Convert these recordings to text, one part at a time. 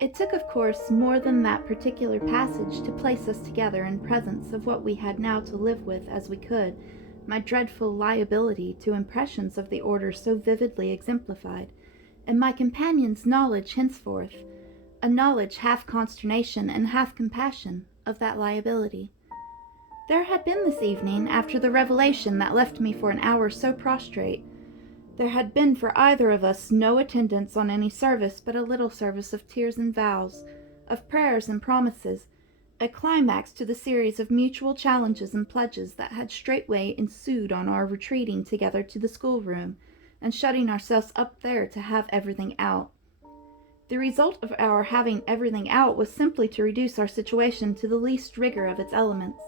It took, of course, more than that particular passage to place us together in presence of what we had now to live with as we could, my dreadful liability to impressions of the order so vividly exemplified, and my companion's knowledge henceforth, a knowledge half consternation and half compassion, of that liability. There had been this evening, after the revelation that left me for an hour so prostrate, there had been for either of us no attendance on any service but a little service of tears and vows, of prayers and promises, a climax to the series of mutual challenges and pledges that had straightway ensued on our retreating together to the schoolroom, and shutting ourselves up there to have everything out. The result of our having everything out was simply to reduce our situation to the least rigor of its elements.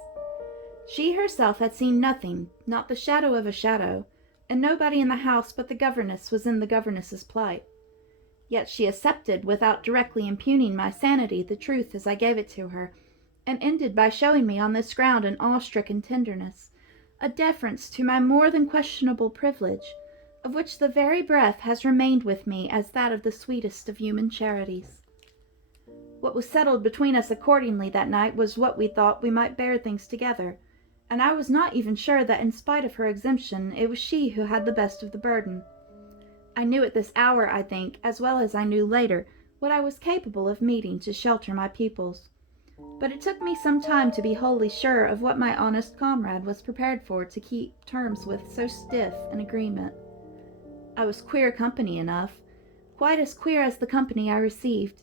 She herself had seen nothing, not the shadow of a shadow, and nobody in the house but the governess was in the governess's plight. Yet she accepted, without directly impugning my sanity, the truth as I gave it to her, and ended by showing me on this ground an awe-stricken tenderness, a deference to my more than questionable privilege, of which the very breath has remained with me as that of the sweetest of human charities. What was settled between us accordingly that night was what we thought we might bear things together, and I was not even sure that in spite of her exemption it was she who had the best of the burden. I knew at this hour, I think, as well as I knew later, what I was capable of meeting to shelter my pupils. But it took me some time to be wholly sure of what my honest comrade was prepared for to keep terms with so stiff an agreement. I was queer company enough, quite as queer as the company I received.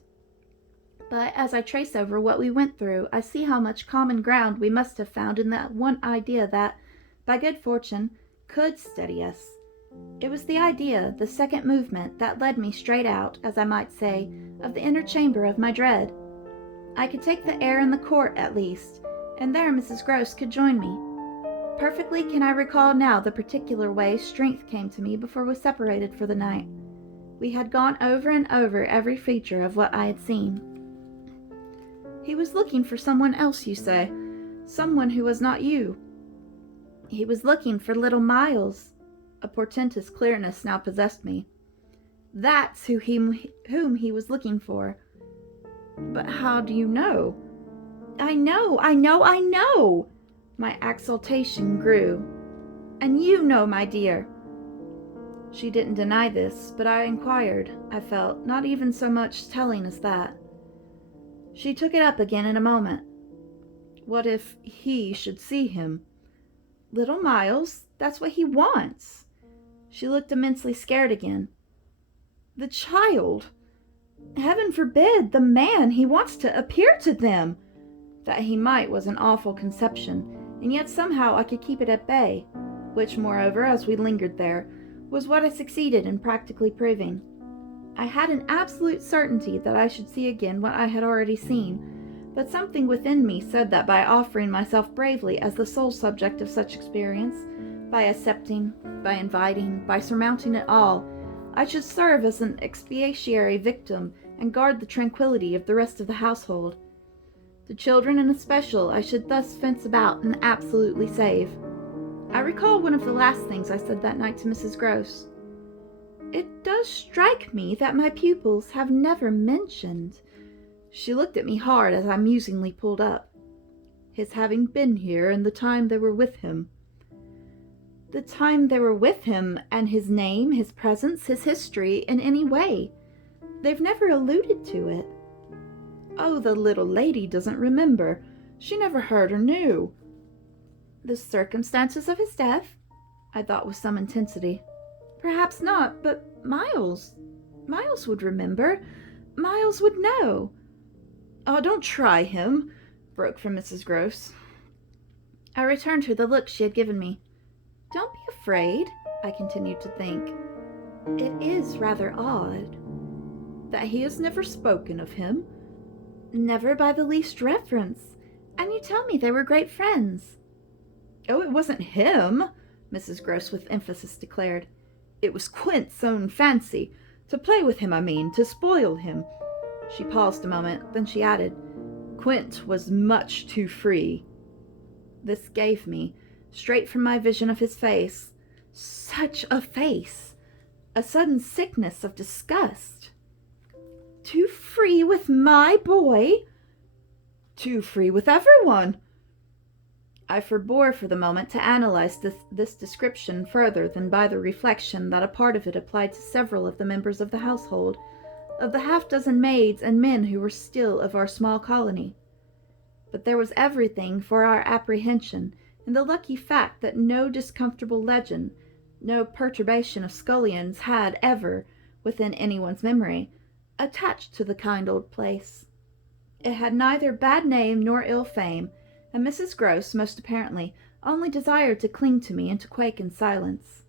But as I trace over what we went through, I see how much common ground we must have found in that one idea that, by good fortune, could steady us. It was the idea, the second movement, that led me straight out, as I might say, of the inner chamber of my dread. I could take the air in the court, at least, and there Mrs. Grose could join me. Perfectly can I recall now the particular way strength came to me before we separated for the night. We had gone over and over every feature of what I had seen. He was looking for someone else, you say, someone who was not you. He was looking for little Miles. A portentous clearness now possessed me. That's whom he was looking for. But how do you know? I know! My exultation grew. And you know, my dear. She didn't deny this, but I inquired, I felt, not even so much telling as that. She took it up again in a moment. What if he should see him? Little Miles, that's what he wants. She looked immensely scared again. The child! Heaven forbid, the man! He wants to appear to them! That he might was an awful conception, and yet somehow I could keep it at bay, which, moreover, as we lingered there, was what I succeeded in practically proving. I had an absolute certainty that I should see again what I had already seen, but something within me said that by offering myself bravely as the sole subject of such experience, by accepting, by inviting, by surmounting it all, I should serve as an expiatory victim and guard the tranquillity of the rest of the household. The children in especial I should thus fence about and absolutely save. I recall one of the last things I said that night to Mrs. Grose. It does strike me that my pupils have never mentioned. She looked at me hard as I musingly pulled up. His having been here and the time they were with him. The time they were with him, and his name, his presence, his history, in any way. They've never alluded to it. Oh, the little lady doesn't remember. She never heard or knew. The circumstances of his death? I thought with some intensity. Perhaps not, but Miles would remember. Miles would know. Oh, don't try him, broke from Mrs. Grose. I returned her the look she had given me. Don't be afraid, I continued to think. It is rather odd. That he has never spoken of him? Never by the least reference. And you tell me they were great friends. Oh, it wasn't him, Mrs. Grose with emphasis declared. It was Quint's own fancy. To play with him, I mean, to spoil him. She paused a moment, then she added, Quint was much too free. This gave me, straight from my vision of his face, such a face, a sudden sickness of disgust. Too free with my boy? Too free with everyone. I forbore for the moment to analyze this description further than by the reflection that a part of it applied to several of the members of the household, of the half-dozen maids and men who were still of our small colony. But there was everything for our apprehension in the lucky fact that no discomfortable legend, no perturbation of scullions had ever, within anyone's memory, attached to the kind old place. It had neither bad name nor ill fame, and Mrs. Grose, most apparently, only desired to cling to me and to quake in silence.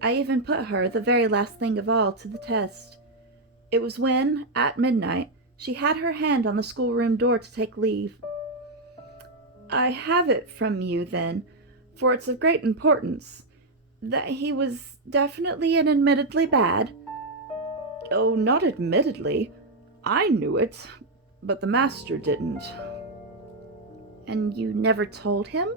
I even put her, the very last thing of all, to the test. It was when, at midnight, she had her hand on the schoolroom door to take leave. "I have it from you, then, for it's of great importance, that he was definitely and admittedly bad?" "Oh, not admittedly. I knew it, but the master didn't." "And you never told him?"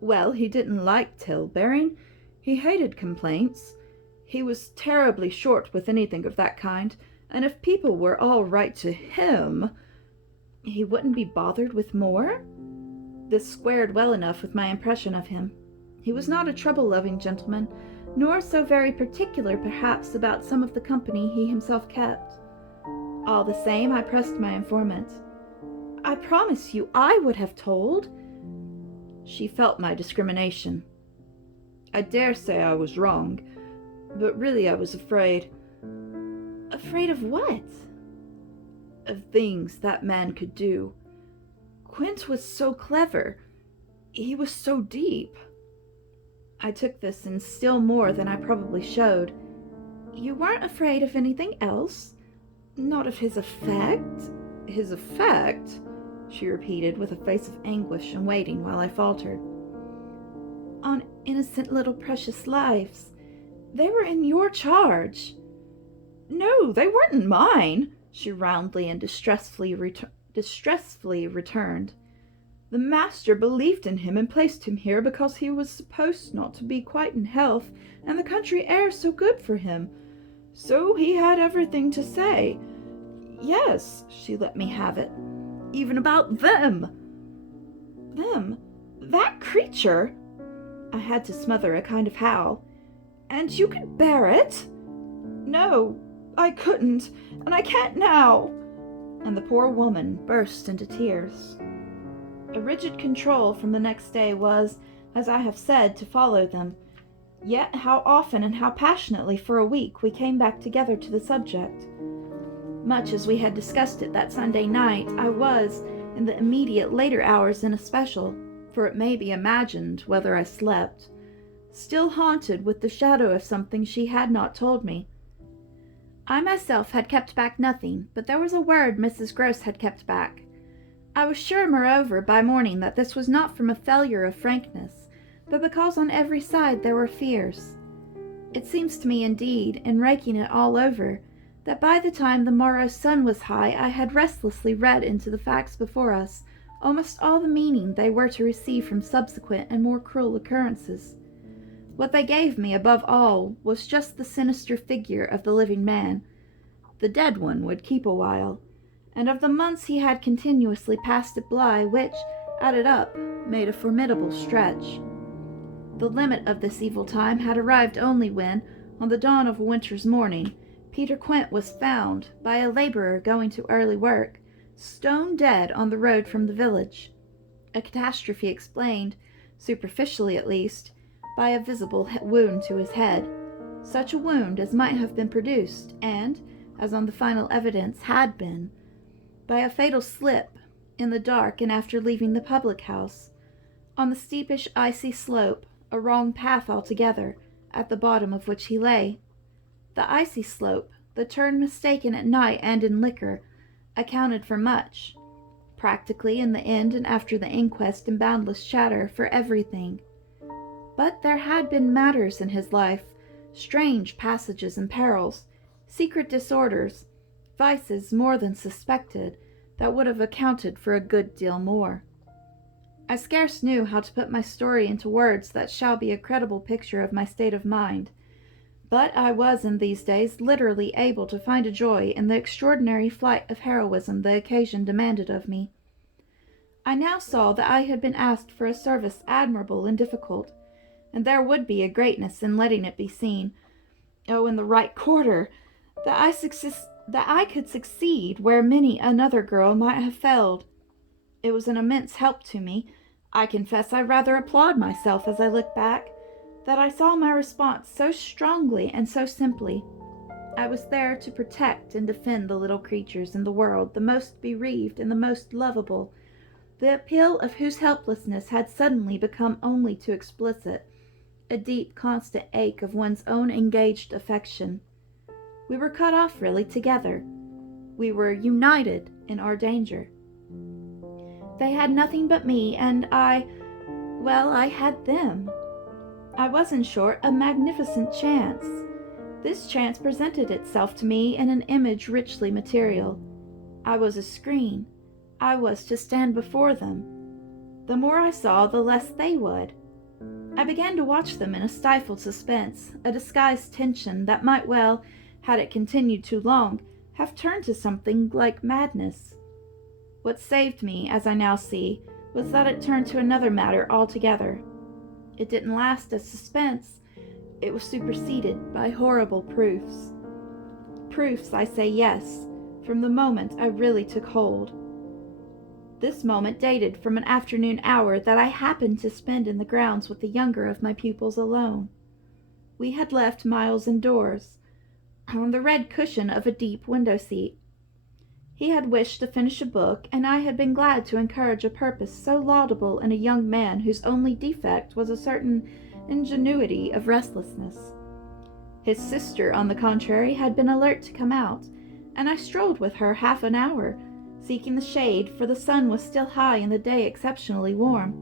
"Well, he didn't like tale-bearing. He hated complaints. He was terribly short with anything of that kind, and if people were all right to him—" "He wouldn't be bothered with more?" This squared well enough with my impression of him. He was not a trouble-loving gentleman, nor so very particular, perhaps, about some of the company he himself kept. All the same, I pressed my informant. "I promise you I would have told." She felt my discrimination. "I dare say I was wrong, but really I was afraid." "Afraid of what?" "Of things that man could do. Quint was so clever. He was so deep." I took this in still more than I probably showed. "You weren't afraid of anything else? Not of his effect?" "His effect?" she repeated, with a face of anguish and waiting while I faltered. "On innocent little precious lives. They were in your charge." "No, they weren't in mine," she roundly and distressfully returned. "The master believed in him and placed him here because he was supposed not to be quite in health, and the country air so good for him. So he had everything to say. Yes, she let me have it. Even about them." "Them? That creature?" I had to smother a kind of howl. "And you could bear it?" "No, I couldn't, and I can't now." And the poor woman burst into tears. A rigid control from the next day was, as I have said, to follow them. Yet how often and how passionately for a week we came back together to the subject. Much as we had discussed it that Sunday night, I was, in the immediate later hours in especial, for it may be imagined whether I slept, still haunted with the shadow of something she had not told me. I myself had kept back nothing, but there was a word Mrs. Grose had kept back. I was sure, moreover, by morning that this was not from a failure of frankness, but because on every side there were fears. It seems to me, indeed, in raking it all over, that by the time the morrow's sun was high I had restlessly read into the facts before us almost all the meaning they were to receive from subsequent and more cruel occurrences. What they gave me, above all, was just the sinister figure of the living man. The dead one would keep a while, and of the months he had continuously passed at Bly, which, added up, made a formidable stretch. The limit of this evil time had arrived only when, on the dawn of a winter's morning, Peter Quint was found, by a laborer going to early work, stone dead on the road from the village. A catastrophe explained, superficially at least, by a visible wound to his head, such a wound as might have been produced, and, as on the final evidence had been, by a fatal slip, in the dark and after leaving the public-house, on the steepish icy slope, a wrong path altogether, at the bottom of which he lay. The icy slope, the turn mistaken at night and in liquor, accounted for much, practically in the end and after the inquest and boundless chatter, for everything. But there had been matters in his life, strange passages and perils, secret disorders, vices more than suspected, that would have accounted for a good deal more. I scarce knew how to put my story into words that shall be a credible picture of my state of mind, But I was in these days literally able to find a joy in the extraordinary flight of heroism the occasion demanded of me. I now saw that I had been asked for a service admirable and difficult, and there would be a greatness in letting it be seen, oh, in the right quarter, that I could succeed where many another girl might have failed. It was an immense help to me. I confess I rather applaud myself as I look back, that I saw my response so strongly and so simply. I was there to protect and defend the little creatures in the world, the most bereaved and the most lovable, the appeal of whose helplessness had suddenly become only too explicit, a deep, constant ache of one's own engaged affection. We were cut off really together. We were united in our danger. They had nothing but me, and I had them. I was, in short, a magnificent chance. This chance presented itself to me in an image richly material. I was a screen. I was to stand before them. The more I saw, the less they would. I began to watch them in a stifled suspense, a disguised tension that might well, had it continued too long, have turned to something like madness. What saved me, as I now see, was that it turned to another matter altogether. It didn't last as suspense. It was superseded by horrible proofs. Proofs, I say yes, from the moment I really took hold. This moment dated from an afternoon hour that I happened to spend in the grounds with the younger of my pupils alone. We had left Miles indoors, on the red cushion of a deep window-seat. He had wished to finish a book, and I had been glad to encourage a purpose so laudable in a young man whose only defect was a certain ingenuity of restlessness. His sister, on the contrary, had been alert to come out, and I strolled with her half an hour, seeking the shade, for the sun was still high and the day exceptionally warm.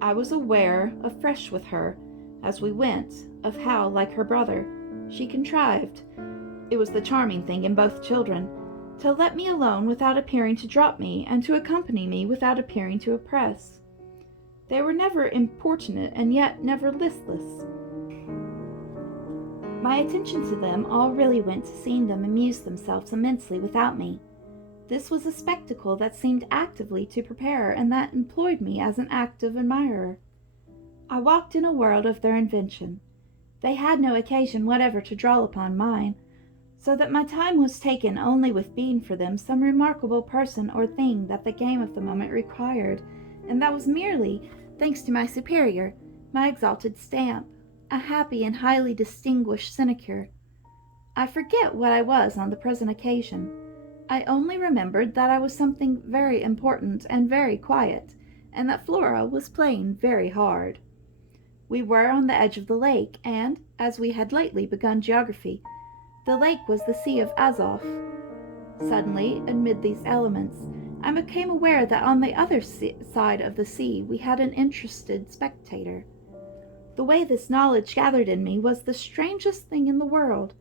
I was aware, afresh with her, as we went, of how, like her brother, she contrived, it was the charming thing in both children, to let me alone without appearing to drop me, and to accompany me without appearing to oppress. They were never importunate, and yet never listless. My attention to them all really went to seeing them amuse themselves immensely without me. This was a spectacle that seemed actively to prepare, and that employed me as an active admirer. I walked in a world of their invention. They had no occasion whatever to draw upon mine, so that my time was taken only with being for them some remarkable person or thing that the game of the moment required, and that was merely, thanks to my superior, my exalted stamp, a happy and highly distinguished sinecure. I forget what I was on the present occasion. I only remembered that I was something very important and very quiet, and that Flora was playing very hard. We were on the edge of the lake, and, as we had lately begun geography, the lake was the Sea of Azov. Suddenly, amid these elements, I became aware that on the other side of the sea we had an interested spectator. The way this knowledge gathered in me was the strangest thing in the world.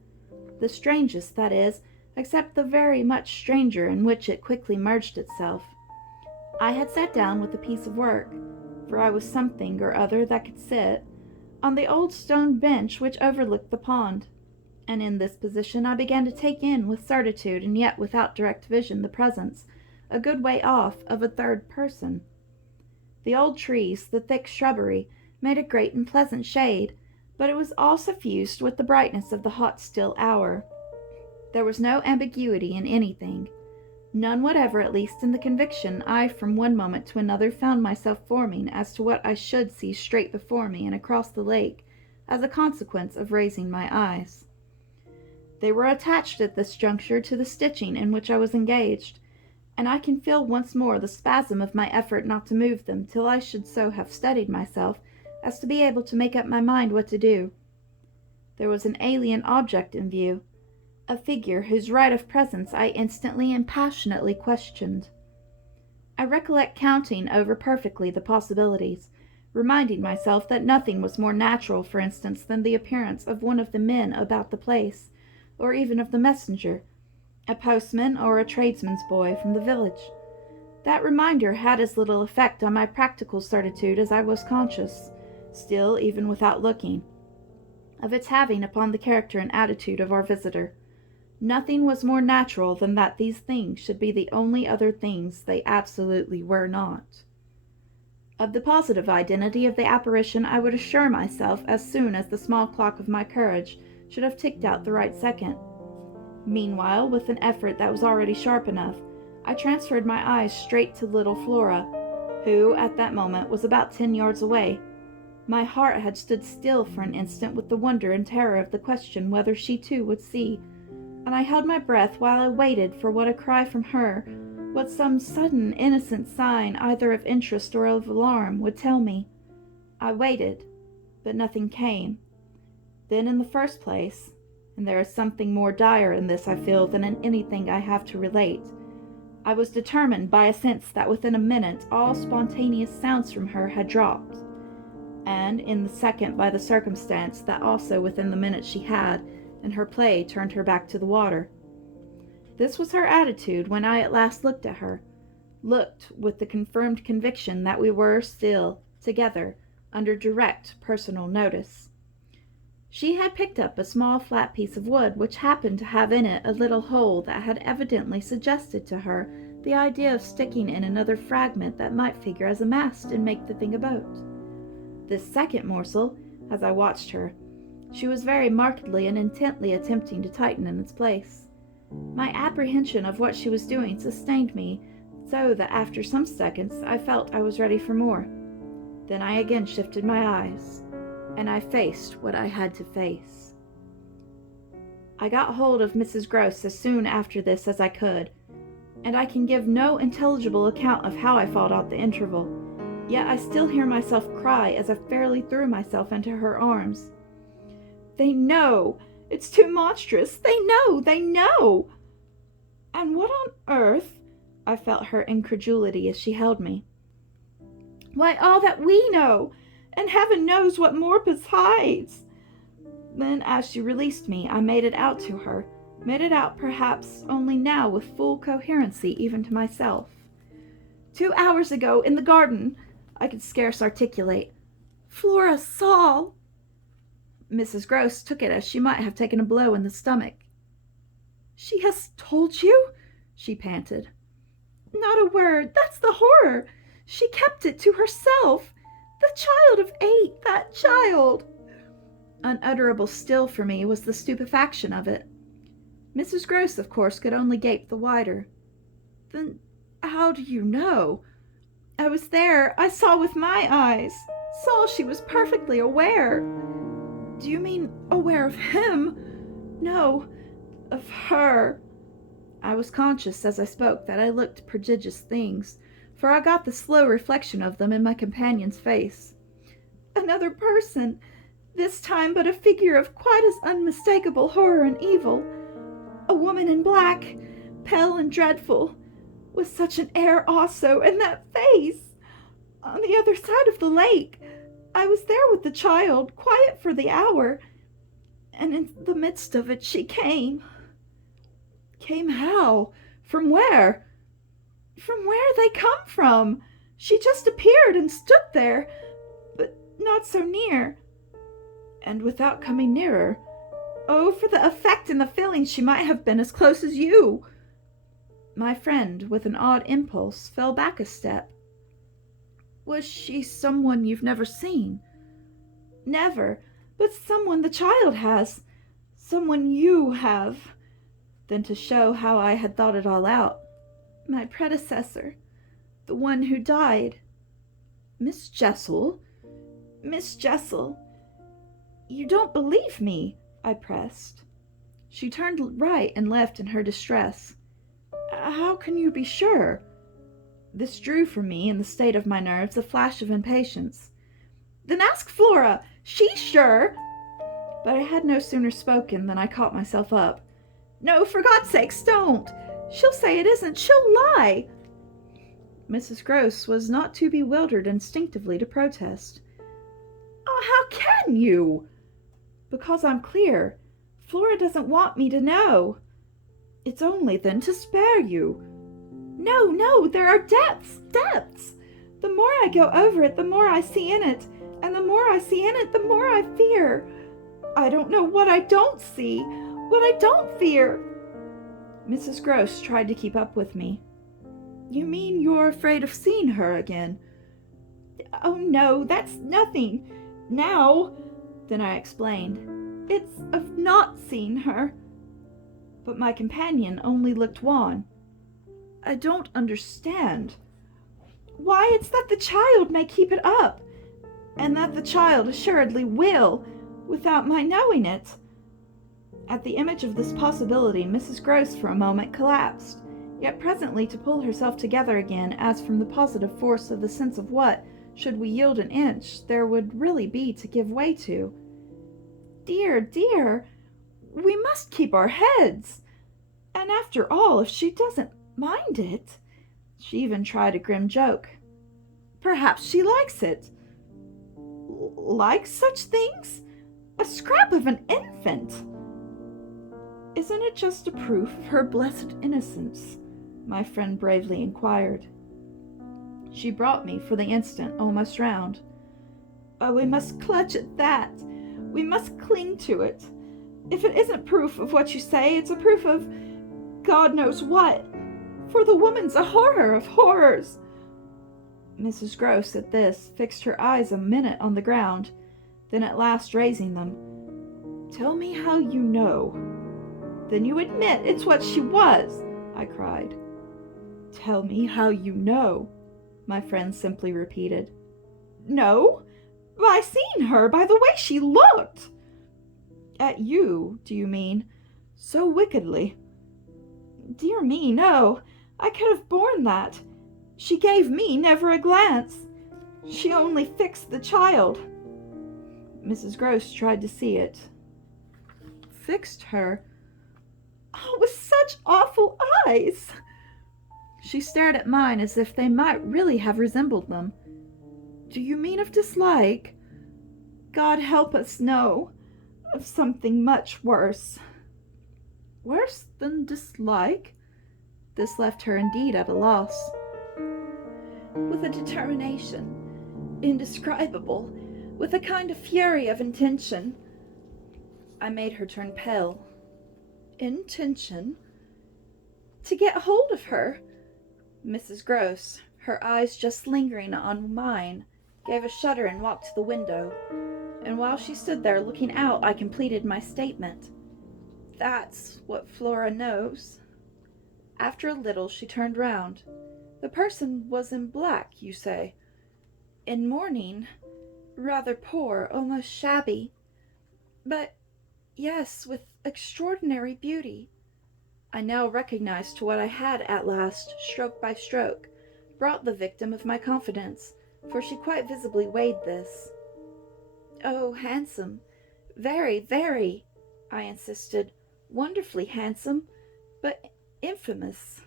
The strangest, that is, except the very much stranger in which it quickly merged itself. I had sat down with a piece of work, for I was something or other that could sit, on the old stone bench which overlooked the pond, and in this position I began to take in with certitude and yet without direct vision the presence, a good way off, of a third person. The old trees, the thick shrubbery, made a great and pleasant shade, but it was all suffused with the brightness of the hot still hour. There was no ambiguity in anything, none whatever, at least in the conviction I from one moment to another found myself forming as to what I should see straight before me and across the lake, as a consequence of raising my eyes. They were attached at this juncture to the stitching in which I was engaged, and I can feel once more the spasm of my effort not to move them till I should so have steadied myself as to be able to make up my mind what to do. There was an alien object in view, a figure whose right of presence I instantly and passionately questioned. I recollect counting over perfectly the possibilities, reminding myself that nothing was more natural, for instance, than the appearance of one of the men about the place, or even of the messenger, a postman or a tradesman's boy from the village. That reminder had as little effect on my practical certitude as I was conscious, still, even without looking. of its having upon the character and attitude of our visitor. Nothing was more natural than that these things should be the only other things they absolutely were not. Of the positive identity of the apparition I would assure myself as soon as the small clock of my courage should have ticked out the right second. Meanwhile, with an effort that was already sharp enough, I transferred my eyes straight to little Flora, who, at that moment, was about 10 yards away. My heart had stood still for an instant with the wonder and terror of the question whether she too would see, and I held my breath while I waited for what a cry from her, what some sudden innocent sign either of interest or of alarm would tell me. I waited, but nothing came. Then in the first place, and there is something more dire in this I feel than in anything I have to relate, I was determined by a sense that within a minute all spontaneous sounds from her had dropped, and in the second by the circumstance that also within the minute she had, in her play, turned her back to the water. This was her attitude when I at last looked at her, looked with the confirmed conviction that we were still together under direct personal notice. She had picked up a small flat piece of wood which happened to have in it a little hole that had evidently suggested to her the idea of sticking in another fragment that might figure as a mast and make the thing a boat. This second morsel, as I watched her, she was very markedly and intently attempting to tighten in its place. My apprehension of what she was doing sustained me, so that after some seconds I felt I was ready for more. Then I again shifted my eyes, and I faced what I had to face. I got hold of Mrs. Grose as soon after this as I could, and I can give no intelligible account of how I fought out the interval, yet I still hear myself cry as I fairly threw myself into her arms. "They know! It's too monstrous! They know! They know!" "And what on earth?" I felt her incredulity as she held me. "Why, all that we know, and heaven knows what more besides." Then, as she released me, I made it out to her, made it out perhaps only now with full coherency even to myself. "2 hours ago, in the garden," I could scarce articulate, "Flora saw—" Mrs. Grose took it as she might have taken a blow in the stomach. "She has told you?" she panted. "Not a word. That's the horror. She kept it to herself. The child of 8, that child!" Unutterable still for me was the stupefaction of it. Mrs. Grose, of course, could only gape the wider. "Then how do you know?" "I was there. I saw with my eyes. Saw she was perfectly aware." "Do you mean aware of him?" "No, of her." I was conscious as I spoke that I looked prodigious things, for I got the slow reflection of them in my companion's face. "Another person, this time but a figure of quite as unmistakable horror and evil. A woman in black, pale and dreadful, with such an air also, and that face! On the other side of the lake. I was there with the child, quiet for the hour, and in the midst of it she came." "Came how? From where?" "From where they come from. She just appeared and stood there, but not so near." "And without coming nearer?" "Oh, for the effect and the feeling she might have been as close as you." My friend, with an odd impulse, fell back a step. "Was she someone you've never seen?" "Never, but someone the child has. Someone you have." Then, to show how I had thought it all out, "My predecessor, the one who died." "Miss Jessel?" "Miss Jessel." "You don't believe me?" I pressed. She turned right and left in her distress. "How can you be sure?" This drew from me, in the state of my nerves, a flash of impatience. "Then ask Flora. She's sure." But I had no sooner spoken than I caught myself up. "No, for God's sake, don't! She'll say it isn't. She'll lie." Mrs. Grose was not too bewildered instinctively to protest. "Oh, how can you?" "Because I'm clear. Flora doesn't want me to know." "It's only, then, to spare you." "No, no, there are depths, depths. The more I go over it, the more I see in it, and the more I see in it, the more I fear. I don't know what I don't see, what I don't fear. Mrs. Gross tried to keep up with me. You mean you're afraid of seeing her again? Oh no, that's nothing. Now, then I explained, it's of not seeing her. But my companion only looked wan. I don't understand. Why, it's that the child may keep it up, and that the child assuredly will, without my knowing it. At the image of this possibility, Mrs. Gross for a moment collapsed, yet presently to pull herself together again as from the positive force of the sense of what, should we yield an inch, there would really be to give way to. Dear, dear, we must keep our heads. And after all, if she doesn't mind it, she even tried a grim joke. Perhaps she likes it. Likes such things? A scrap of an infant! Isn't it just a proof of her blessed innocence? My friend bravely inquired. She brought me, for the instant, almost round. Oh, we must clutch at that. We must cling to it. If it isn't proof of what you say, it's a proof of God knows what. For the woman's a horror of horrors. Mrs. Gross, at this, fixed her eyes a minute on the ground, then at last raising them. Tell me how you know. Then you admit it's what she was, I cried. Tell me how you know, my friend simply repeated. No, by seeing her, by the way she looked. At you, do you mean? So wickedly. Dear me, no, I could have borne that. She gave me never a glance. She only fixed the child. Mrs. Gross tried to see it. Fixed her? Oh, with such awful eyes! She stared at mine as if they might really have resembled them. Do you mean of dislike? God help us, no. Of something much worse. Worse than dislike? This left her indeed at a loss. With a determination indescribable, with a kind of fury of intention. I made her turn pale. Intention? To get hold of her? Mrs. Gross, her eyes just lingering on mine, gave a shudder and walked to the window, and while she stood there looking out, I completed my statement. That's what Flora knows. After a little, she turned round. The person was in black, you say? In mourning? Rather poor, almost shabby. But, yes, with extraordinary beauty. I now recognized to what I had at last, stroke by stroke, brought the victim of my confidence, for she quite visibly weighed this. Oh, handsome. Very, very, I insisted. Wonderfully handsome, but infamous.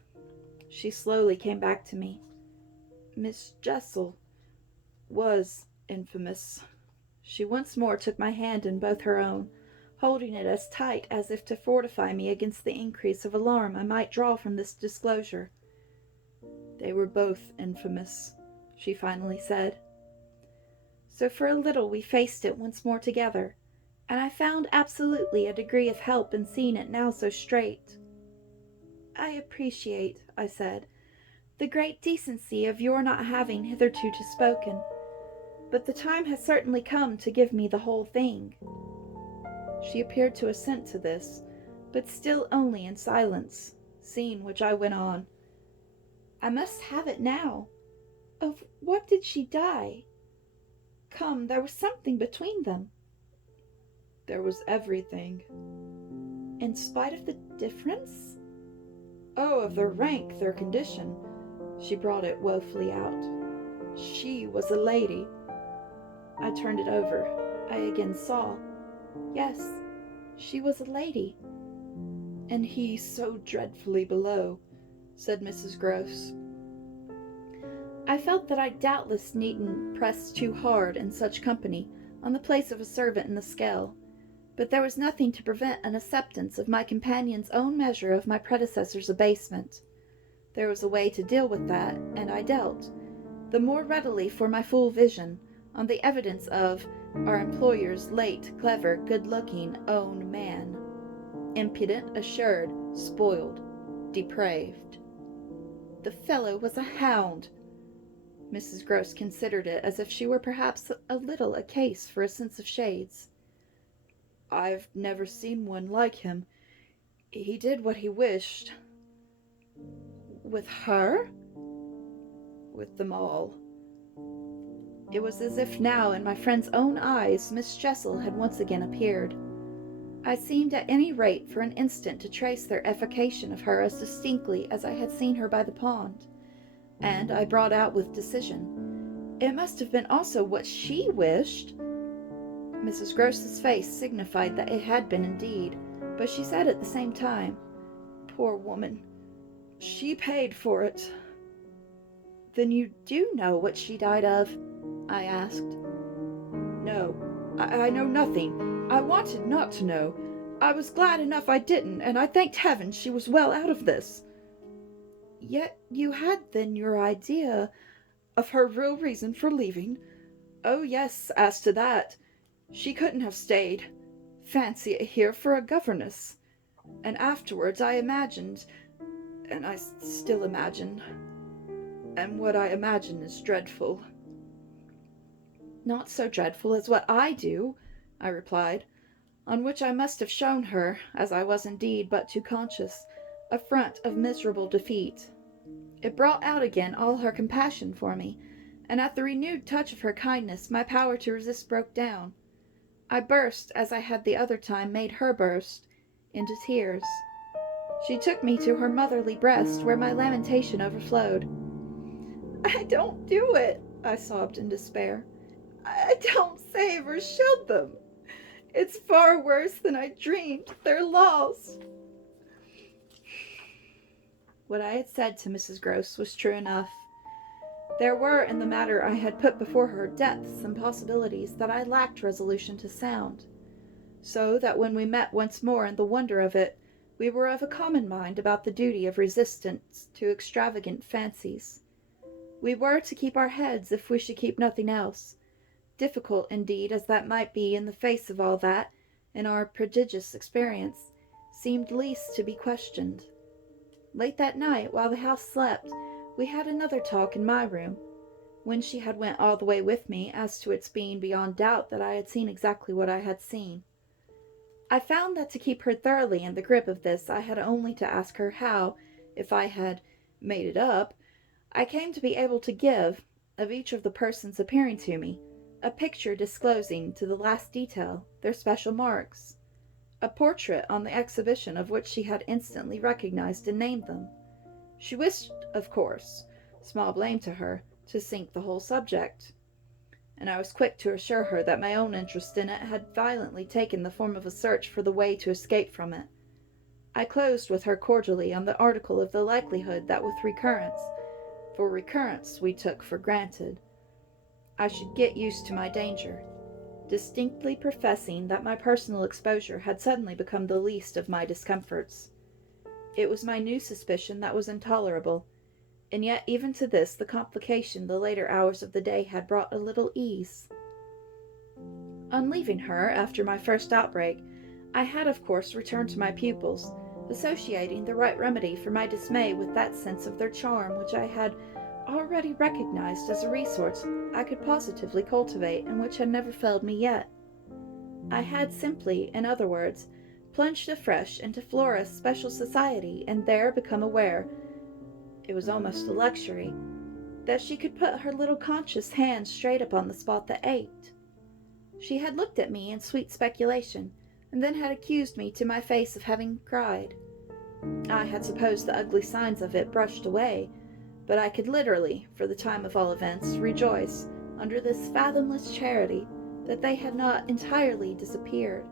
She slowly came back to me. Miss Jessel was infamous. She once more took my hand in both her own, holding it as tight as if to fortify me against the increase of alarm I might draw from this disclosure. They were both infamous, she finally said. So for a little we faced it once more together, and I found absolutely a degree of help in seeing it now so straight. I appreciate, I said, the great decency of your not having hitherto spoken, but the time has certainly come to give me the whole thing. She appeared to assent to this, but still only in silence, seeing which I went on. I must have it now. Of what did she die? Come, there was something between them. There was everything. In spite of the difference? Oh, of their rank, their condition. She brought it woefully out. She was a lady. I turned it over. I again saw. Yes, she was a lady. And he so dreadfully below, said Mrs. Gross. I felt that I doubtless needn't press too hard in such company on the place of a servant in the scale, but there was nothing to prevent an acceptance of my companion's own measure of my predecessor's abasement. There was a way to deal with that, and I dealt, the more readily for my full vision, on the evidence of our employer's late, clever, good-looking own man. Impudent, assured, spoiled, depraved. The fellow was a hound. Mrs. Gross considered it as if she were perhaps a little a case for a sense of shades. I've never seen one like him. He did what he wished. With her? With them all. It was as if now in my friend's own eyes Miss Jessel had once again appeared. I seemed at any rate for an instant to trace their evocation of her as distinctly as I had seen her by the pond, and I brought out with decision, "It must have been also what she wished." Mrs. Gross's face signified that it had been indeed, but she said at the same time, "Poor woman, she paid for it." "Then you do know what she died of?" I asked. "No, I know nothing. I wanted not to know. I was glad enough I didn't, and I thanked heaven she was well out of this." "Yet you had then your idea of her real reason for leaving?" "Oh yes, as to that. She couldn't have stayed. Fancy it here for a governess. And afterwards I imagined, and I still imagine, and what I imagine is dreadful." "Not so dreadful as what I do," I replied, on which I must have shown her, as I was indeed but too conscious, a front of miserable defeat. It brought out again all her compassion for me, and at the renewed touch of her kindness my power to resist broke down. I burst, as I had the other time made her burst, into tears. She took me to her motherly breast, where my lamentation overflowed. "I don't do it," I sobbed in despair. "I don't save or shield them. It's far worse than I dreamed. They're lost." What I had said to Mrs. Gross was true enough. There were in the matter I had put before her depths and possibilities that I lacked resolution to sound, so that when we met once more in the wonder of it, we were of a common mind about the duty of resistance to extravagant fancies. We were to keep our heads if we should keep nothing else, difficult indeed as that might be in the face of all that, in our prodigious experience, seemed least to be questioned. Late that night, while the house slept, we had another talk in my room, when she had went all the way with me, as to its being beyond doubt that I had seen exactly what I had seen. I found that to keep her thoroughly in the grip of this I had only to ask her how, if I had "made it up," I came to be able to give, of each of the persons appearing to me, a picture disclosing, to the last detail, their special marks, a portrait on the exhibition of which she had instantly recognized and named them. She wished, of course, small blame to her, to sink the whole subject, and I was quick to assure her that my own interest in it had violently taken the form of a search for the way to escape from it. I closed with her cordially on the article of the likelihood that with recurrence, for recurrence we took for granted, I should get used to my danger, distinctly professing that my personal exposure had suddenly become the least of my discomforts. It was my new suspicion that was intolerable, and yet even to this the complication the later hours of the day had brought a little ease. On leaving her, after my first outbreak, I had of course returned to my pupils, associating the right remedy for my dismay with that sense of their charm which I had already recognized as a resource I could positively cultivate, and which had never failed me yet. I had simply, in other words, plunged afresh into Flora's special society, and there become aware, it was almost a luxury, that she could put her little conscious hand straight upon the spot that ached. She had looked at me in sweet speculation, and then had accused me to my face of having cried. I had supposed the ugly signs of it brushed away, but I could literally, for the time of all events, rejoice, under this fathomless charity, that they had not entirely disappeared.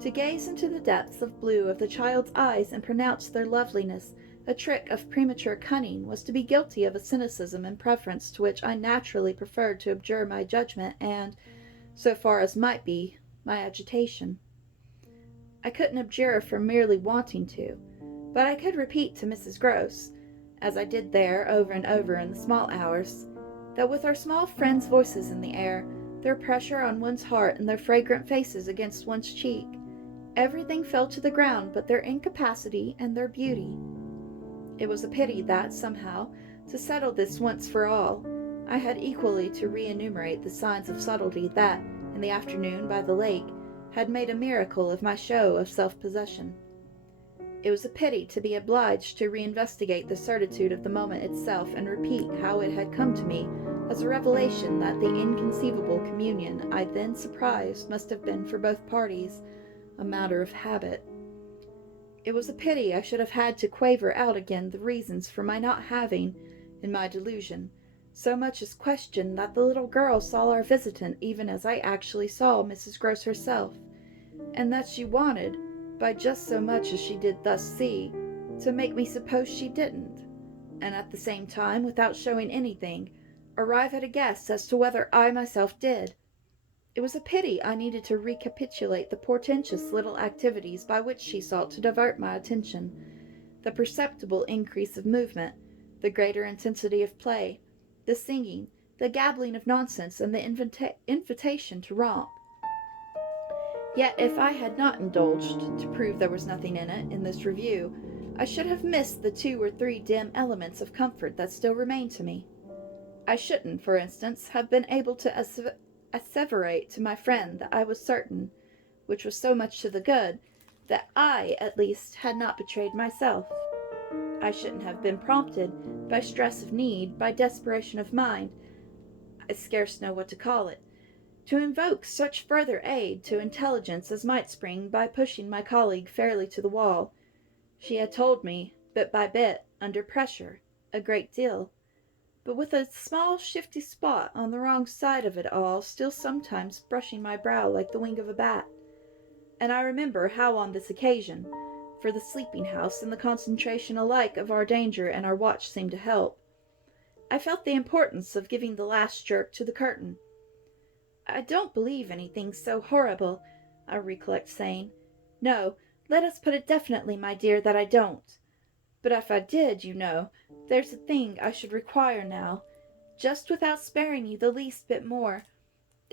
To gaze into the depths of blue of the child's eyes and pronounce their loveliness a trick of premature cunning was to be guilty of a cynicism in preference to which I naturally preferred to abjure my judgment and, so far as might be, my agitation. I couldn't abjure from merely wanting to, but I could repeat to Mrs. Gross, as I did there over and over in the small hours, that with our small friends' voices in the air, their pressure on one's heart and their fragrant faces against one's cheek. Everything fell to the ground but their incapacity and their beauty. It was a pity that, somehow, to settle this once for all, I had equally to re-enumerate the signs of subtlety that, in the afternoon by the lake, had made a miracle of my show of self-possession. It was a pity to be obliged to reinvestigate the certitude of the moment itself and repeat how it had come to me as a revelation that the inconceivable communion I then surprised must have been for both parties a matter of habit. It was a pity I should have had to quaver out again the reasons for my not having, in my delusion, so much as questioned that the little girl saw our visitant even as I actually saw Mrs. Grose herself, and that she wanted, by just so much as she did thus see, to make me suppose she didn't, and at the same time, without showing anything, arrive at a guess as to whether I myself did. It was a pity I needed to recapitulate the portentous little activities by which she sought to divert my attention, the perceptible increase of movement, the greater intensity of play, the singing, the gabbling of nonsense, and the invitation to romp. Yet if I had not indulged, to prove there was nothing in it, in this review, I should have missed the 2 or 3 dim elements of comfort that still remained to me. I shouldn't, for instance, have been able to asseverate to my friend that I was certain, which was so much to the good, that I, at least, had not betrayed myself. I shouldn't have been prompted, by stress of need, by desperation of mind, I scarce know what to call it, to invoke such further aid to intelligence as might spring by pushing my colleague fairly to the wall. She had told me, bit by bit, under pressure, a great deal, but with a small shifty spot on the wrong side of it all still sometimes brushing my brow like the wing of a bat. And I remember how on this occasion, for the sleeping-house and the concentration alike of our danger and our watch seemed to help, I felt the importance of giving the last jerk to the curtain. "I don't believe anything so horrible," I recollect saying. "No, let us put it definitely, my dear, that I don't. But if I did, you know, there's a thing I should require now, just without sparing you the least bit more,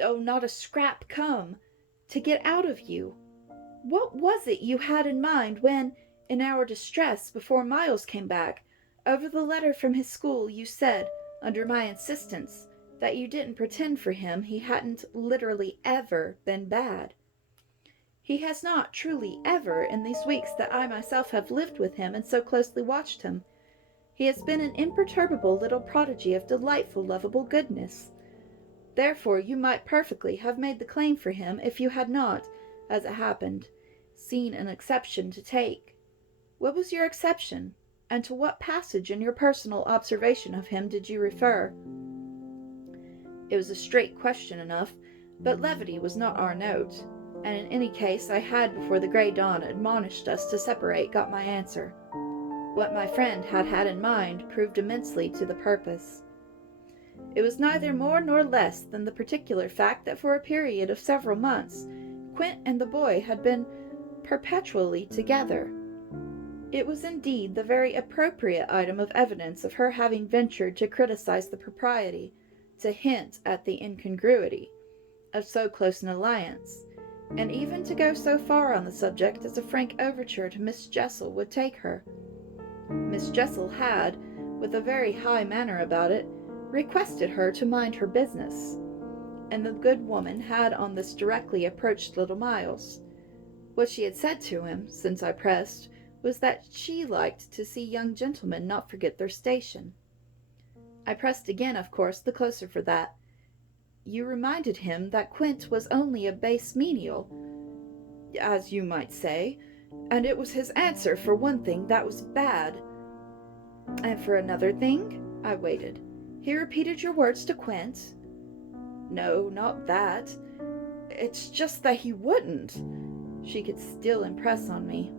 oh, not a scrap come, to get out of you. What was it you had in mind when, in our distress, before Miles came back, over the letter from his school, you said, under my insistence, that you didn't pretend for him he hadn't literally ever been bad? He has not truly ever, in these weeks that I myself have lived with him and so closely watched him. He has been an imperturbable little prodigy of delightful, lovable goodness. Therefore you might perfectly have made the claim for him if you had not, as it happened, seen an exception to take. What was your exception, and to what passage in your personal observation of him did you refer?" It was a straight question enough, but levity was not our note, and in any case I had before the grey dawn admonished us to separate got my answer. What my friend had had in mind proved immensely to the purpose. It was neither more nor less than the particular fact that for a period of several months Quint and the boy had been perpetually together. It was indeed the very appropriate item of evidence of her having ventured to criticize the propriety, to hint at the incongruity, of so close an alliance, and even to go so far on the subject as a frank overture to Miss Jessel would take her. Miss Jessel had, with a very high manner about it, requested her to mind her business, and the good woman had on this directly approached little Miles. What she had said to him, since I pressed, was that she liked to see young gentlemen not forget their station. I pressed again, of course, the closer for that. You reminded him that Quint was only a base menial, as you might say, and it was his answer for one thing that was bad. And for another thing? I waited. He repeated your words to Quint? No, not that. It's just that he wouldn't. She could still impress on me.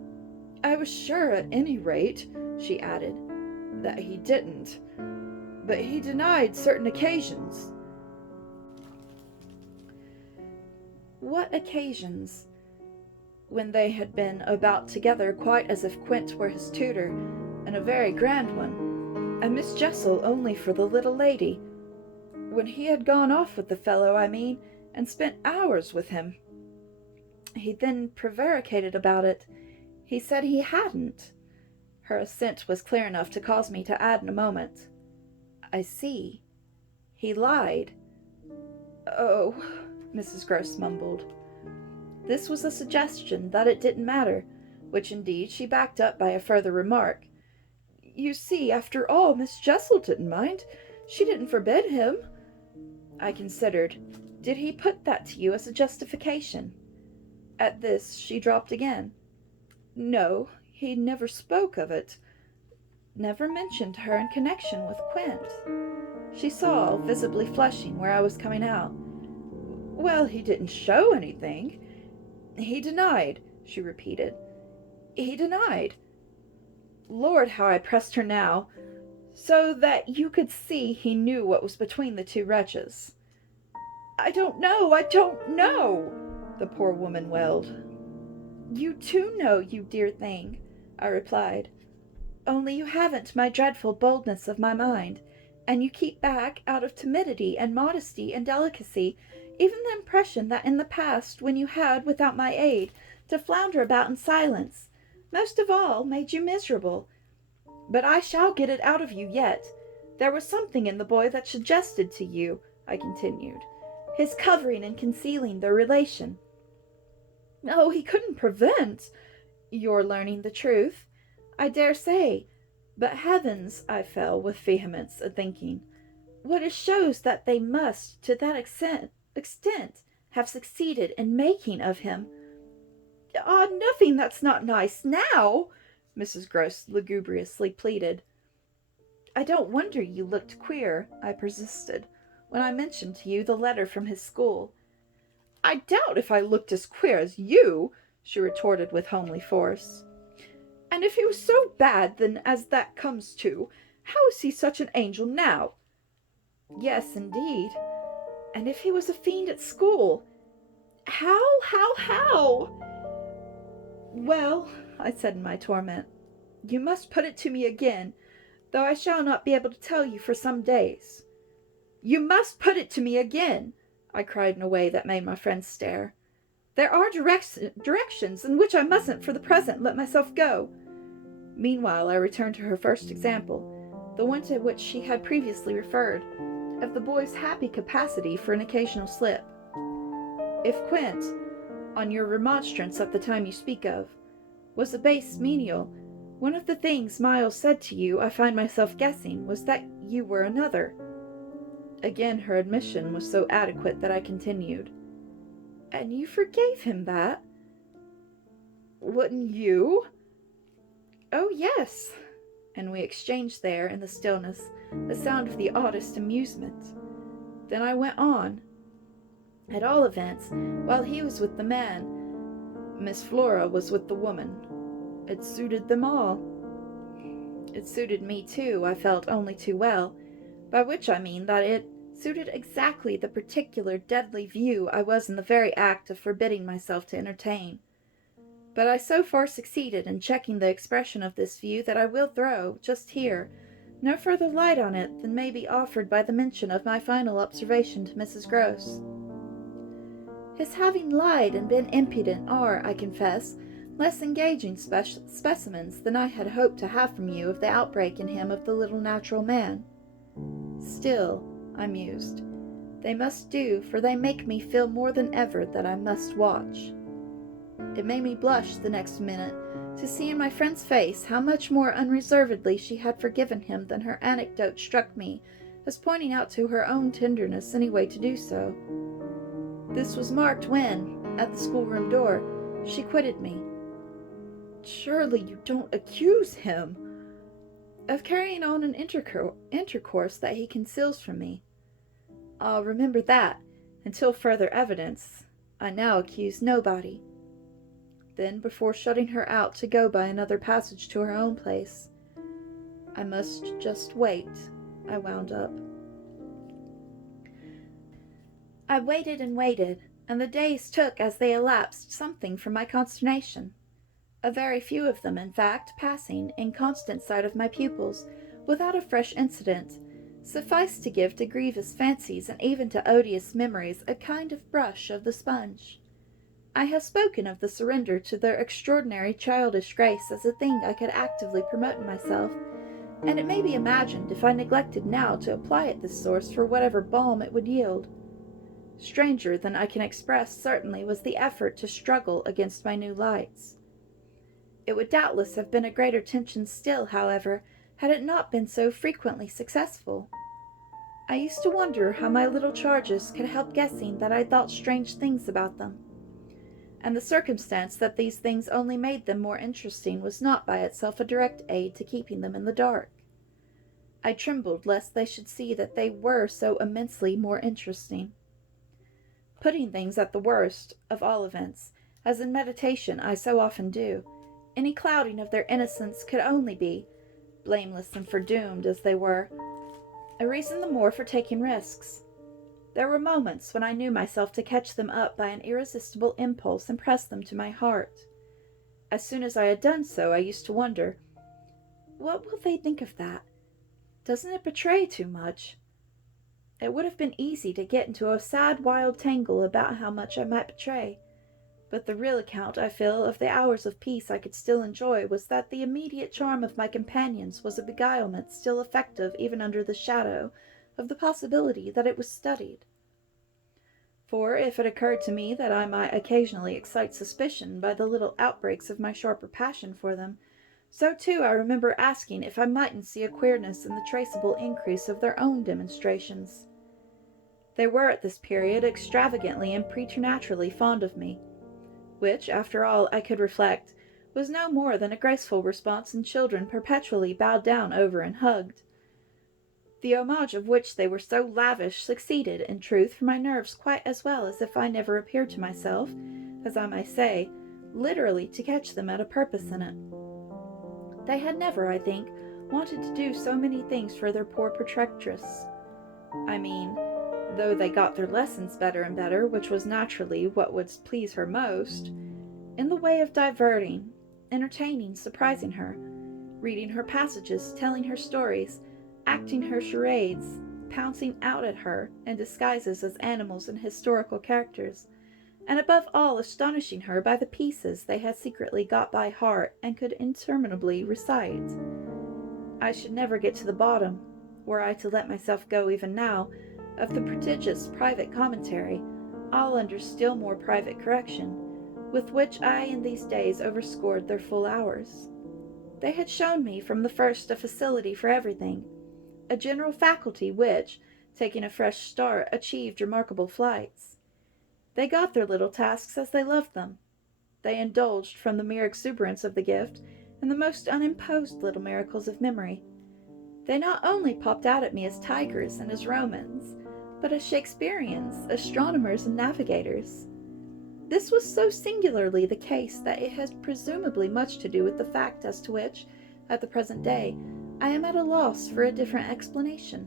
I was sure, at any rate, she added, that he didn't. But he denied certain occasions. What occasions? When they had been about together quite as if Quint were his tutor, and a very grand one, and Miss Jessel only for the little lady. When he had gone off with the fellow, I mean, and spent hours with him. He then prevaricated about it. He said he hadn't. Her assent was clear enough to cause me to add in a moment, I see. He lied. Oh, Mrs. Gross mumbled. This was a suggestion that it didn't matter, which indeed she backed up by a further remark. You see, after all, Miss Jessel didn't mind. She didn't forbid him. I considered. Did he put that to you as a justification? At this she dropped again. No, he never spoke of it. Never mentioned her in connection with Quint. She saw, visibly flushing, where I was coming out. Well, he didn't show anything. He denied, she repeated. He denied. Lord, how I pressed her now, so that you could see he knew what was between the two wretches. I don't know, the poor woman wailed. You too know, you dear thing, I replied. Only you haven't my dreadful boldness of my mind, and you keep back, out of timidity and modesty and delicacy, even the impression that in the past, when you had, without my aid, to flounder about in silence, most of all made you miserable. But I shall get it out of you yet. There was something in the boy that suggested to you, I continued, his covering and concealing their relation. Oh, he couldn't prevent your learning the truth, I dare say. But heavens, I fell with vehemence a-thinking, what it shows that they must, to that extent, have succeeded in making of him. Ah, nothing that's not nice now, Mrs. Gross lugubriously pleaded. I don't wonder you looked queer, I persisted, when I mentioned to you the letter from his school. I doubt if I looked as queer as you, she retorted with homely force. And if he was so bad, then, as that comes to, how is he such an angel now? Yes, indeed. And if he was a fiend at school, how? Well, I said in my torment, you must put it to me again, though I shall not be able to tell you for some days. You must put it to me again, I cried in a way that made my friends stare. There are directions in which I mustn't for the present let myself go. Meanwhile I returned to her first example, the one to which she had previously referred, of the boy's happy capacity for an occasional slip. If Quint, on your remonstrance at the time you speak of, was a base menial, one of the things Miles said to you, I find myself guessing, was that you were another. Again her admission was so adequate that I continued. And you forgave him that? Wouldn't you? Oh, yes. And we exchanged there, in the stillness, the sound of the oddest amusement. Then I went on. At all events, while he was with the man, Miss Flora was with the woman. It suited them all. It suited me too, I felt only too well, by which I mean that it suited exactly the particular deadly view I was in the very act of forbidding myself to entertain. But I so far succeeded in checking the expression of this view that I will throw, just here, no further light on it than may be offered by the mention of my final observation to Mrs. Gross. His having lied and been impudent are, I confess, less engaging specimens than I had hoped to have from you of the outbreak in him of the little natural man. Still, I mused, they must do, for they make me feel more than ever that I must watch. It made me blush the next minute to see in my friend's face how much more unreservedly she had forgiven him than her anecdote struck me as pointing out to her own tenderness any way to do so. This was marked when, at the schoolroom door, she quitted me. Surely you don't accuse him of carrying on an intercourse that he conceals from me. Ah, remember that, until further evidence, I now accuse nobody. Then, before shutting her out to go by another passage to her own place, I must just wait, I wound up. I waited and waited, and the days took as they elapsed something from my consternation. A very few of them, in fact, passing in constant sight of my pupils, without a fresh incident, Suffice to give to grievous fancies and even to odious memories a kind of brush of the sponge. I have spoken of the surrender to their extraordinary childish grace as a thing I could actively promote in myself, and it may be imagined if I neglected now to apply at this source for whatever balm it would yield. Stranger than I can express certainly was the effort to struggle against my new lights. It would doubtless have been a greater tension still, however, had it not been so frequently successful. I used to wonder how my little charges could help guessing that I thought strange things about them, and the circumstance that these things only made them more interesting was not by itself a direct aid to keeping them in the dark. I trembled lest they should see that they were so immensely more interesting. Putting things at the worst, of all events, as in meditation I so often do, any clouding of their innocence could only be, blameless and foredoomed as they were, a reason the more for taking risks. There were moments when I knew myself to catch them up by an irresistible impulse and press them to my heart. As soon as I had done so, I used to wonder, what will they think of that? Doesn't it betray too much? It would have been easy to get into a sad wild tangle about how much I might betray, but the real account, I feel, of the hours of peace I could still enjoy was that the immediate charm of my companions was a beguilement still effective even under the shadow of the possibility that it was studied. For if it occurred to me that I might occasionally excite suspicion by the little outbreaks of my sharper passion for them, so too I remember asking if I mightn't see a queerness in the traceable increase of their own demonstrations. They were at this period extravagantly and preternaturally fond of me, which, after all, I could reflect, was no more than a graceful response in children perpetually bowed down over and hugged. The homage of which they were so lavish succeeded, in truth, for my nerves quite as well as if I never appeared to myself, as I may say, literally to catch them at a purpose in it. They had never, I think, wanted to do so many things for their poor protectress. I mean, though they got their lessons better and better, which was naturally what would please her most, in the way of diverting, entertaining, surprising her, reading her passages, telling her stories, acting her charades, pouncing out at her in disguises as animals and historical characters, and above all astonishing her by the pieces they had secretly got by heart and could interminably recite. I should never get to the bottom, were I to let myself go even now, of the prodigious private commentary, all under still more private correction, with which I in these days overscored their full hours. They had shown me from the first a facility for everything, a general faculty which, taking a fresh start, achieved remarkable flights. They got their little tasks as they loved them. They indulged, from the mere exuberance of the gift, in the most unimposed little miracles of memory. They not only popped out at me as tigers and as Romans, but as Shakespeareans, astronomers, and navigators. This was so singularly the case that it has presumably much to do with the fact as to which, at the present day, I am at a loss for a different explanation.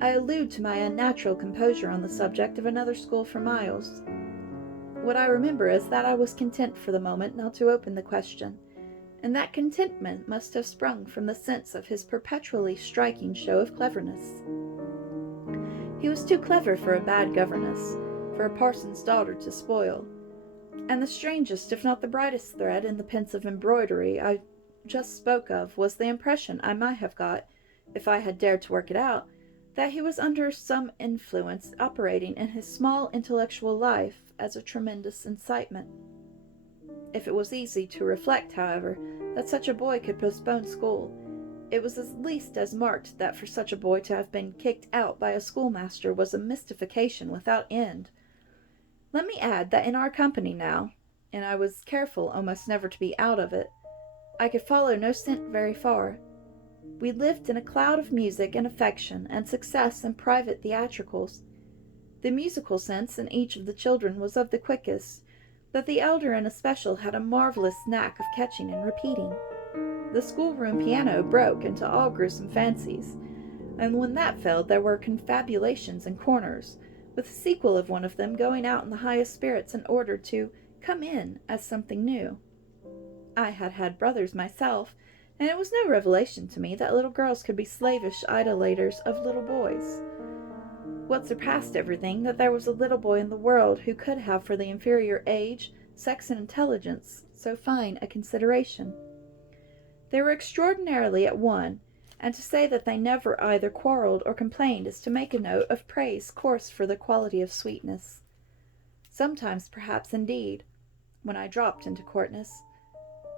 I allude to my unnatural composure on the subject of another school for Miles. What I remember is that I was content for the moment not to open the question, and that contentment must have sprung from the sense of his perpetually striking show of cleverness. He was too clever for a bad governess, for a parson's daughter to spoil, and the strangest, if not the brightest thread in the pensive embroidery I just spoke of was the impression I might have got, if I had dared to work it out, that he was under some influence operating in his small intellectual life as a tremendous incitement. If it was easy to reflect, however, that such a boy could postpone school, it was at least as marked that for such a boy to have been kicked out by a schoolmaster was a mystification without end. Let me add that in our company now, and I was careful almost never to be out of it, I could follow no scent very far. We lived in a cloud of music and affection and success and private theatricals. The musical sense in each of the children was of the quickest, but the elder in especial had a marvelous knack of catching and repeating. The schoolroom piano broke into all gruesome fancies, and when that failed there were confabulations in corners, with the sequel of one of them going out in the highest spirits in order to come in as something new. I had had brothers myself, and it was no revelation to me that little girls could be slavish idolaters of little boys. What surpassed everything, that there was a little boy in the world who could have for the inferior age, sex, and intelligence so fine a consideration. They were extraordinarily at one, and to say that they never either quarrelled or complained is to make a note of praise coarse for the quality of sweetness. Sometimes, perhaps, indeed, when I dropped into coartness,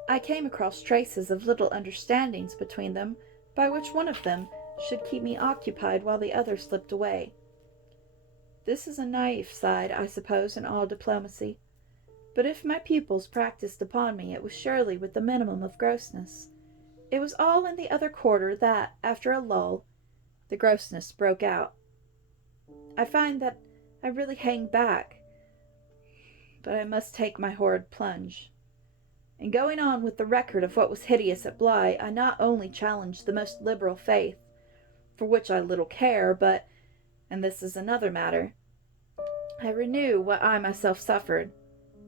I came across traces of little understandings between them, by which one of them should keep me occupied while the other slipped away. This is a naive side, I suppose, in all diplomacy, but if my pupils practised upon me, it was surely with the minimum of grossness. It was all in the other quarter that, after a lull, the grossness broke out. I find that I really hang back, but I must take my horrid plunge. In going on with the record of what was hideous at Bly, I not only challenged the most liberal faith, for which I little care, but, and this is another matter, I renew what I myself suffered.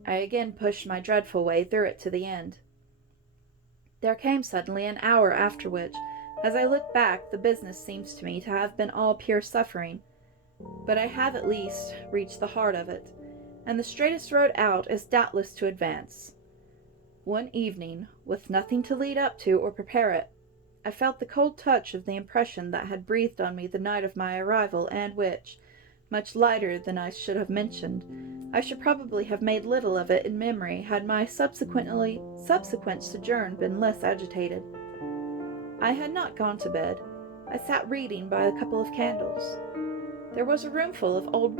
I again pushed my dreadful way through it to the end. There came suddenly an hour after which, as I look back, the business seems to me to have been all pure suffering, but I have at least reached the heart of it, and the straightest road out is doubtless to advance. One evening, with nothing to lead up to or prepare it, I felt the cold touch of the impression that had breathed on me the night of my arrival, and which, much lighter than I should have mentioned, I should probably have made little of it in memory had my subsequent sojourn been less agitated. I had not gone to bed. I sat reading by a couple of candles. There was a roomful of old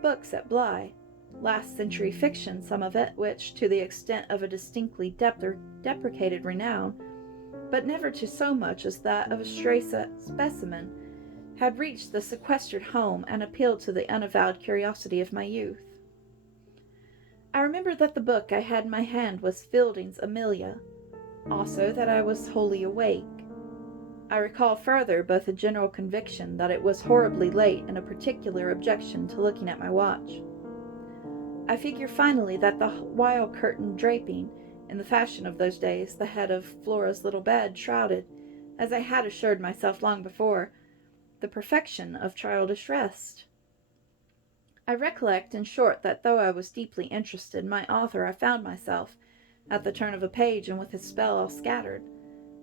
books at Bly, last century fiction, some of it, which, to the extent of a distinctly deprecated renown, but never to so much as that of a stray specimen, had reached the sequestered home and appealed to the unavowed curiosity of my youth. I remember that the book I had in my hand was Fielding's Amelia, also that I was wholly awake. I recall further both a general conviction that it was horribly late and a particular objection to looking at my watch. I figure finally that the wile curtain draping, in the fashion of those days, the head of Flora's little bed, shrouded, as I had assured myself long before, the perfection of childish rest. I recollect, in short, that though I was deeply interested in my author, I found myself, at the turn of a page and with his spell all scattered,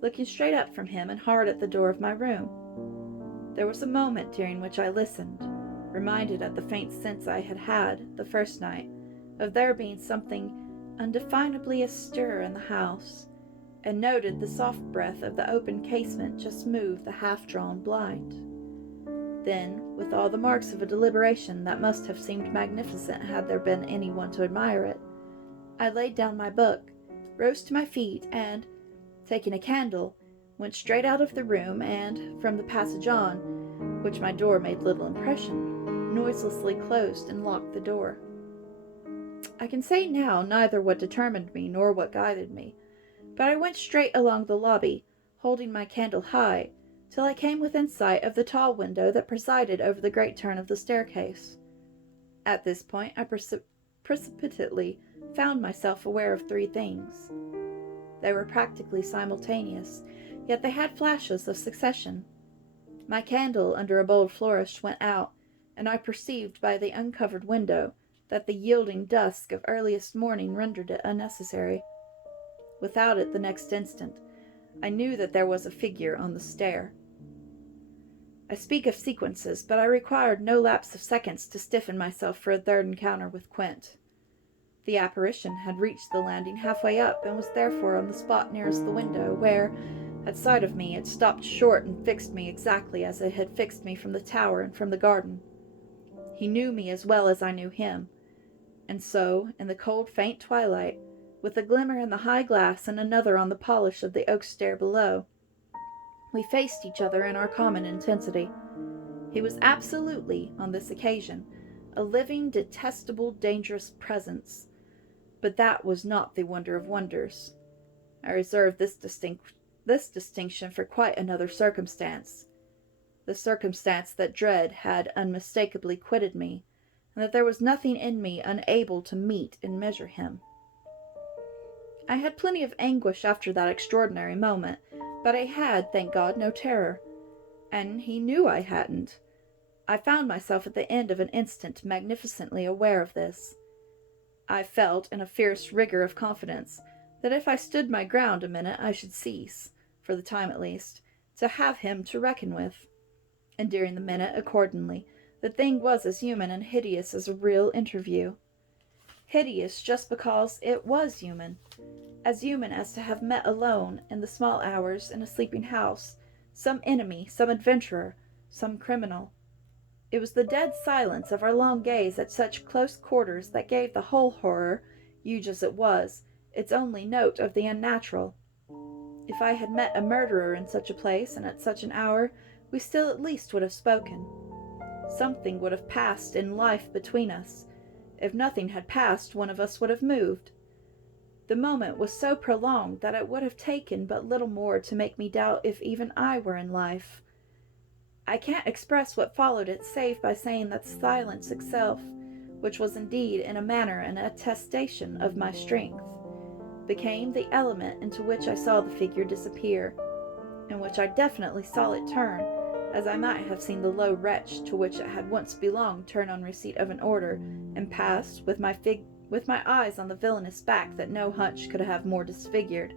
looking straight up from him and hard at the door of my room. There was a moment during which I listened, reminded at the faint sense I had had, the first night, of there being something undefinably astir in the house, and noted the soft breath of the open casement just move the half-drawn blind. Then, with all the marks of a deliberation that must have seemed magnificent had there been any one to admire it, I laid down my book, rose to my feet, and, taking a candle, went straight out of the room, and, from the passage on, which my door made little impression, noiselessly closed and locked the door. I can say now neither what determined me nor what guided me, but I went straight along the lobby, holding my candle high, till I came within sight of the tall window that presided over the great turn of the staircase. At this point I precipitately found myself aware of three things. They were practically simultaneous, yet they had flashes of succession. My candle, under a bold flourish, went out, and I perceived by the uncovered window that the yielding dusk of earliest morning rendered it unnecessary. Without it, the next instant, I knew that there was a figure on the stair. I speak of sequences, but I required no lapse of seconds to stiffen myself for a third encounter with Quint. The apparition had reached the landing halfway up, and was therefore on the spot nearest the window, where, at sight of me, it stopped short and fixed me exactly as it had fixed me from the tower and from the garden. He knew me as well as I knew him, and so, in the cold, faint twilight, with a glimmer in the high glass and another on the polish of the oak stair below, we faced each other in our common intensity. He was absolutely, on this occasion, a living, detestable, dangerous presence, but that was not the wonder of wonders. I reserve this distinction for quite another circumstance, the circumstance that dread had unmistakably quitted me, and that there was nothing in me unable to meet and measure him. I had plenty of anguish after that extraordinary moment, But I had, thank God, no terror. And he knew I hadn't. I found myself at the end of an instant magnificently aware of this. I felt, in a fierce rigor of confidence, that if I stood my ground a minute I should cease, for the time at least, to have him to reckon with. And during the minute, accordingly, the thing was as human and hideous as a real interview. Hideous just because it was human. As human as to have met alone, in the small hours, in a sleeping house, some enemy, some adventurer, some criminal. It was the dead silence of our long gaze at such close quarters that gave the whole horror, huge as it was, its only note of the unnatural. If I had met a murderer in such a place and at such an hour, we still at least would have spoken. Something would have passed in life between us. If nothing had passed, one of us would have moved. The moment was so prolonged that it would have taken but little more to make me doubt if even I were in life. I can't express what followed it save by saying that silence itself, which was indeed in a manner an attestation of my strength, became the element into which I saw the figure disappear, in which I definitely saw it turn, as I might have seen the low wretch to which it had once belonged turn on receipt of an order, and pass, with my eyes on the villainous back that no hunch could have more disfigured,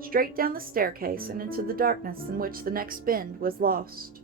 straight down the staircase and into the darkness in which the next bend was lost.